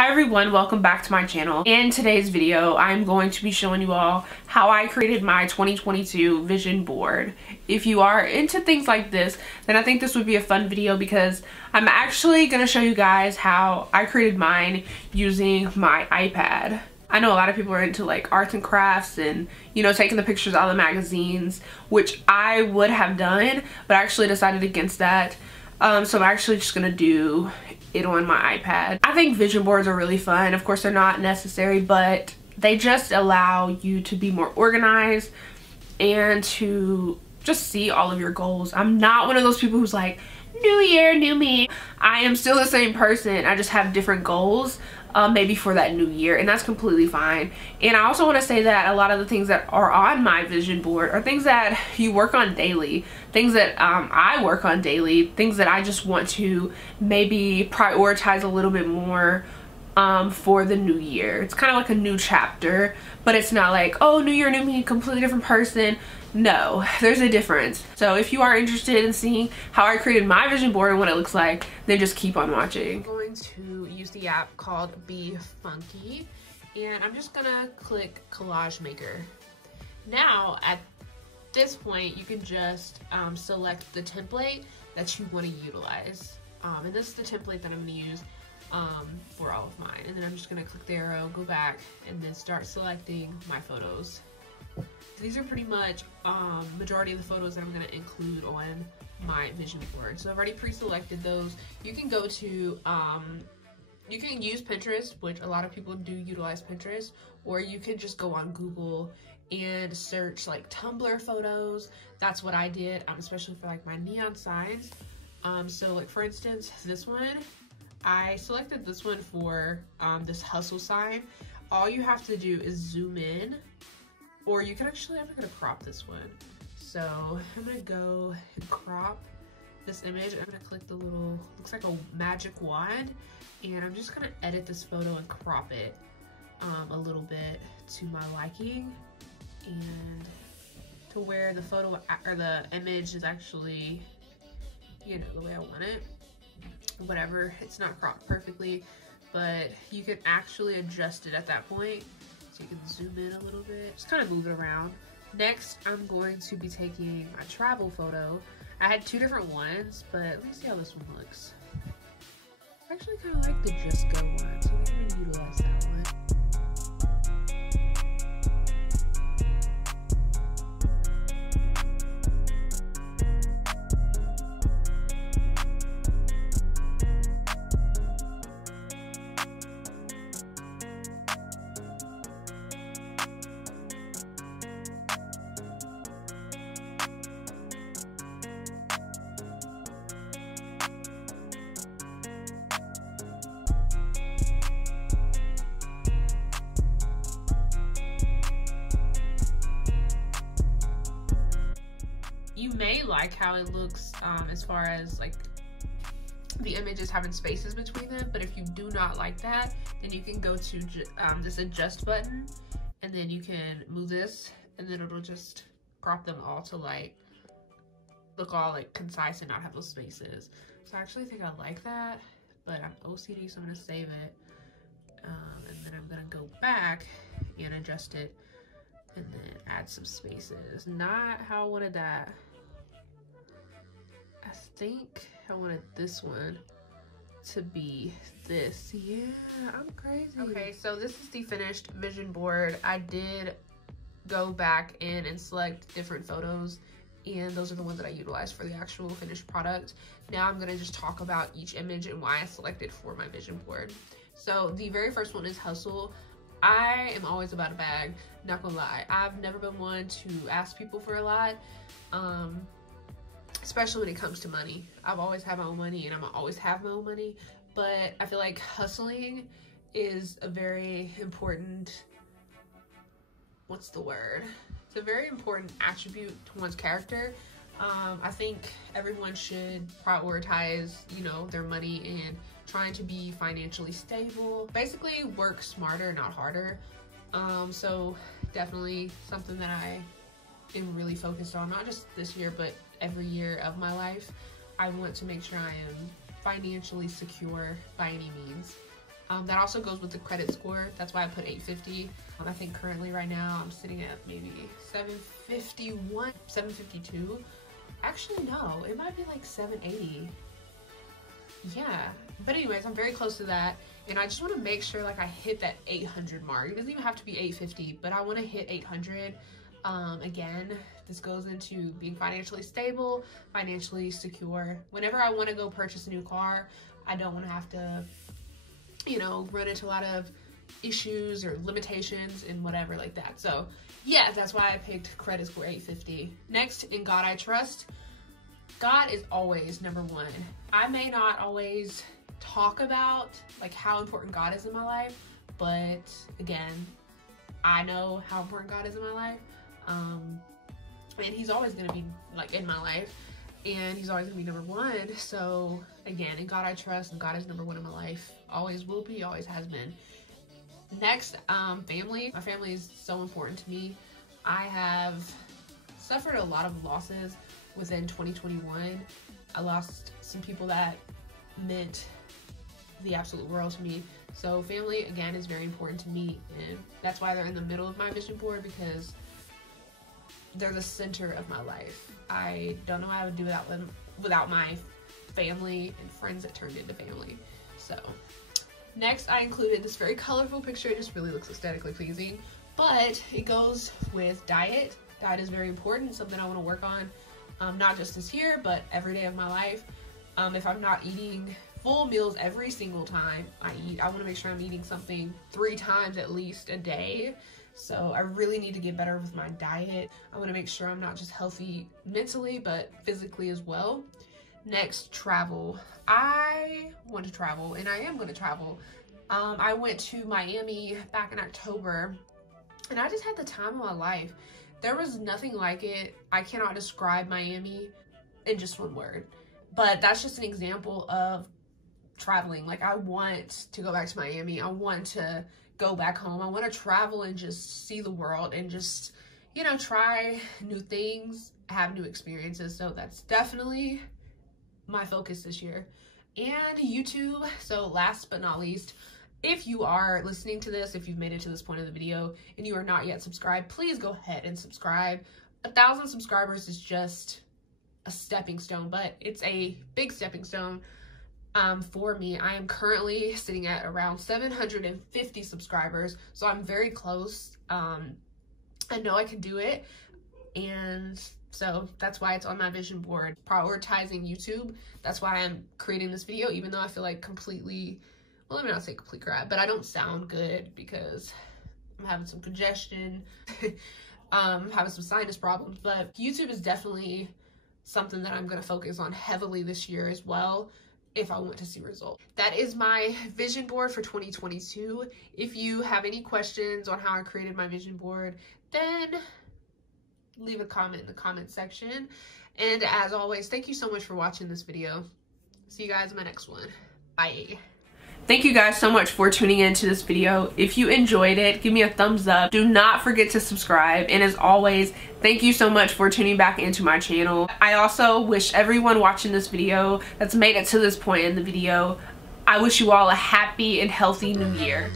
Hi everyone, welcome back to my channel. In today's video, I'm going to be showing you all how I created my 2022 vision board. If you are into things like this, then I think this would be a fun video because I'm actually going to show you guys how I created mine using my iPad. I know a lot of people are into like arts and crafts and, you know, taking the pictures out of the magazines, which I would have done, but I actually decided against that. So I'm actually just gonna do it on my iPad. I think vision boards are really fun. Of course, they're not necessary, but they just allow you to be more organized and to just see all of your goals. I'm not one of those people who's like, new year, new me. I am still the same person. I just have different goals. Maybe for that new year, and that's completely fine. And I also want to say that a lot of the things that are on my vision board are things that you work on daily, things that I work on daily, things that I just want to maybe prioritize a little bit more for the new year. It's kind of like a new chapter, but it's not like, oh, new year, new me, completely different person. No, there's a difference. So if you are interested in seeing how I created my vision board and what it looks like, then just keep on watching. I'm going to use the app called Be Funky, and I'm just gonna click Collage Maker. Now at this point you can just select the template that you want to utilize, and this is the template that I'm going to use for all of mine. And then I'm just going to click the arrow, go back, and then start selecting my photos. These are pretty much majority of the photos that I'm going to include on my vision board. So I've already pre-selected those. You can go to, you can use Pinterest, which a lot of people do utilize Pinterest, or you can just go on Google and search like Tumblr photos. That's what I did, especially for like my neon signs. So like for instance, this one, I selected this one for this hustle sign. All you have to do is zoom in, or you can actually, I'm gonna crop this one. So I'm gonna go and crop this image. I'm gonna click the little, looks like a magic wand, and I'm just gonna edit this photo and crop it a little bit to my liking, and to where the photo or the image is actually, you know, the way I want it. Whatever, it's not cropped perfectly, but you can actually adjust it at that point. So you can zoom in a little bit, just kind of move it around. Next, I'm going to be taking my travel photo. I had two different ones, but let me see how this one looks. I actually kind of like the Just Go one, so I'm going to utilize that one. You may like how it looks as far as like the images having spaces between them, but if you do not like that, then you can go to this adjust button, and then you can move this, and then it'll just crop them all to like look all like concise and not have those spaces. So I actually think I like that, but I'm OCD, so I'm gonna save it, and then I'm gonna go back and adjust it and then add some spaces. Not how I wanted that. I think I wanted this one to be this. Yeah, I'm crazy. Okay, so this is the finished vision board. I did go back in and select different photos, and those are the ones that I utilized for the actual finished product. Now I'm gonna just talk about each image and why I selected for my vision board. So the very first one is Hustle. I am always about a bag, not gonna lie. I've never been one to ask people for a lot, especially when it comes to money. I've always had my own money, and I'm gonna always have my own money, but I feel like hustling is a very important, what's the word? It's a very important attribute to one's character. I think everyone should prioritize, you know, their money and trying to be financially stable. Basically work smarter, not harder. So definitely something that I am really focused on, not just this year, but every year of my life. I want to make sure I am financially secure by any means. That also goes with the credit score. That's why I put 850. I think currently right now I'm sitting at maybe 751, 752. Actually, no, it might be like 780. Yeah, but anyways, I'm very close to that, and I just want to make sure like I hit that 800 mark. It doesn't even have to be 850, but I want to hit 800. Again, this goes into being financially stable, financially secure. Whenever I want to go purchase a new car, I don't want to have to, you know, run into a lot of issues or limitations and whatever like that. So yeah, that's why I picked credit score 850. Next, in God I trust. God is always number one. I may not always talk about like how important God is in my life, but again, I know how important God is in my life. And he's always gonna be like in my life, and he's always gonna be number one. So again, in God I trust, and God is number one in my life. Always will be, always has been. Next, family. My family is so important to me. I have suffered a lot of losses within 2021. I lost some people that meant the absolute world to me. So family, again, is very important to me, and that's why they're in the middle of my vision board, because they're the center of my life. I don't know how I would do without them, without my family and friends that turned into family. So next, I included this very colorful picture. It just really looks aesthetically pleasing, but it goes with diet. Diet is very important, something I want to work on, not just this year, but every day of my life. If I'm not eating full meals every single time I eat, I want to make sure I'm eating something 3 times at least a day. So I really need to get better with my diet. I want to make sure I'm not just healthy mentally, but physically as well. Next, travel. I want to travel, and I am going to travel. I went to Miami back in October, and I just had the time of my life. There was nothing like it. I cannot describe Miami in just one word, but that's just an example of traveling. Like, I want to go back to Miami. I want to go back home. I want to travel and just see the world and just, you know, try new things, have new experiences. So that's definitely my focus this year. And YouTube. So last but not least, if you are listening to this, if you've made it to this point of the video and you are not yet subscribed, please go ahead and subscribe. 1,000 subscribers is just a stepping stone, but it's a big stepping stone for me. I am currently sitting at around 750 subscribers, so I'm very close. I know I can do it, and so that's why it's on my vision board, prioritizing YouTube. That's why I'm creating this video, even though I feel like completely, well, let me not say complete crap, but I don't sound good because I'm having some congestion, having some sinus problems. But YouTube is definitely something that I'm going to focus on heavily this year as well, if I want to see results. That is my vision board for 2022. If you have any questions on how I created my vision board, then leave a comment in the comment section. And as always, thank you so much for watching this video. See you guys in my next one. Bye. Thank you guys so much for tuning into this video. If you enjoyed it, give me a thumbs up. Do not forget to subscribe. And as always, thank you so much for tuning back into my channel. I also wish everyone watching this video that's made it to this point in the video, I wish you all a happy and healthy new year.